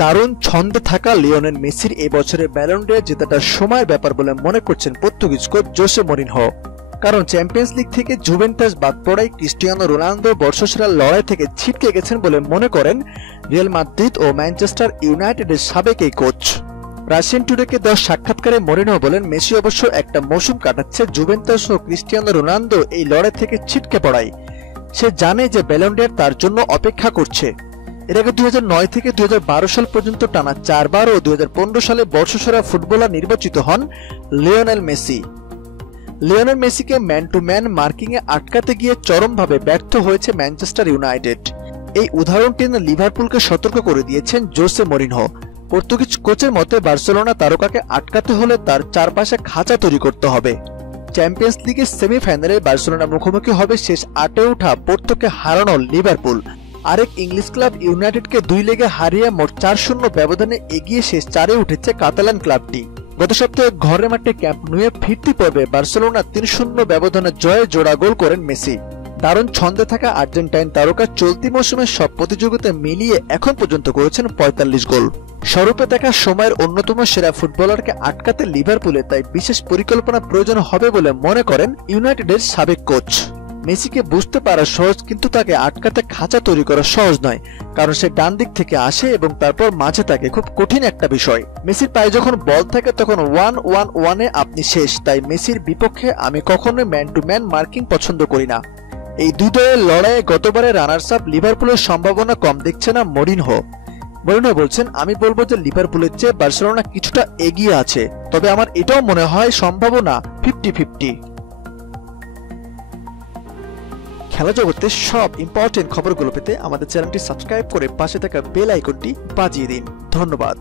দারুণ ছন্দে থাকা লিওনেল মেসির এই বছরের ব্যালন ডি অর জেতাটা সময়ের ব্যাপার বলে মনে করছেন পর্তুগিজ কোচ জোসে মরিনহো। কারণ চ্যাম্পিয়ন্স লিগ থেকে জুভেন্টাস বাদ পড়ায় ক্রিস্টিয়ানো রোনালদো বর্ষসেরা লড়াই থেকে ছিটকে গেছেন বলে মনে করেন রিয়াল মাদ্রিদ ও ম্যানচেস্টার ইউনাইটেডের সাবেক এই কোচ। রাশিয়ান টুডেকে দেওয়া সাক্ষাৎকারে মরিনহো বলেন, মেসি অবশ্য একটা মৌসুম কাটাচ্ছে, জুভেন্টাস ও ক্রিস্টিয়ানো রোনালদো এই লড়াই থেকে ছিটকে পড়ায়। সে জানে যে ব্যালন ডি অর তার জন্য অপেক্ষা করছে। এর আগে 2009 থেকে 2012 সাল পর্যন্ত টানা 4 বার ও 2015 সালে বর্ষসেরা ফুটবলার নির্বাচিত হন লিওনেল মেসি। লিওনেল মেসিকে ম্যান টু ম্যান মার্কিংয়ে আটকাতে গিয়ে চরমভাবে ব্যর্থ হয়েছে ম্যানচেস্টার ইউনাইটেড। এই উদাহরণটি লিভারপুলকে সতর্ক করে দিয়েছেন জোসে মরিনহো। পর্তুগিজ কোচের মতে বার্সেলোনা তারকাকে আটকাতে হলে তার চারপাশে খাঁচা তৈরি করতে হবে। চ্যাম্পিয়ন্স লিগের সেমিফাইনালে বার্সেলোনা মুখোমুখি হবে শেষ 8-এ ওঠা পোর্তোকে হারানো লিভারপুল। আরেক ইংলিশ ক্লাব ইউনাইটেডকে 2 লেগে হারিয়ে মোট 4-0 ব্যবধানে এগিয়ে শেষ 4-এ উঠেছে কাতালান ক্লাবটি। গত সপ্তাহে ঘরের মাঠে ক্যাম্প নুয়ে ফিরতি পর্বে বার্সেলোনা 3-0 ব্যবধানে জয়ে জোড়া গোল করেন মেসি। দারুণ ছন্দে থাকা আর্জেন্টাইন তারকা চলতি মৌসুমের সব প্রতিযোগিতা মিলিয়ে এখন পর্যন্ত করেছেন 45 গোল। স্বরূপে দেখা সময়ের অন্যতম সেরা ফুটবলারকে আটকাতে লিভারপুলে তাই বিশেষ পরিকল্পনা প্রয়োজন হবে বলে মনে করেন ইউনাইটেডের সাবেক কোচ। মেসিকে বুঝতে পারা সহজ, কিন্তু তাকে আটকাতে খাঁচা তৈরি করা সহজ নয়, কারণ সে ডান দিক থেকে আসে এবং তারপর মাঝে থাকে, খুব কঠিন একটা বিষয়। মেসির পায়ে যখন বল থাকে তখন 1-1-1-এ আপনি শেষ। তাই মেসির বিপক্ষে আমি কখনোই ম্যান টু ম্যান মার্কিং পছন্দ করি না। এই দুই দলের লড়াইয়ে গতবারে রানার্স আপ লিভারপুলের সম্ভাবনা কম দেখছে না মরিনহো। মরিনহো বলছেন, আমি বলবো যে লিভারপুলের চেয়ে বার্সেলোনা কিছুটা এগিয়ে আছে, তবে আমার এটাও মনে হয় সম্ভাবনা 50-50। খেলা জগতের সব ইম্পর্টেন্ট খবরগুলো পেতে আমাদের চ্যানেলটি সাবস্ক্রাইব করে পাশে থাকা বেল আইকনটি বাজিয়ে দিন। ধন্যবাদ।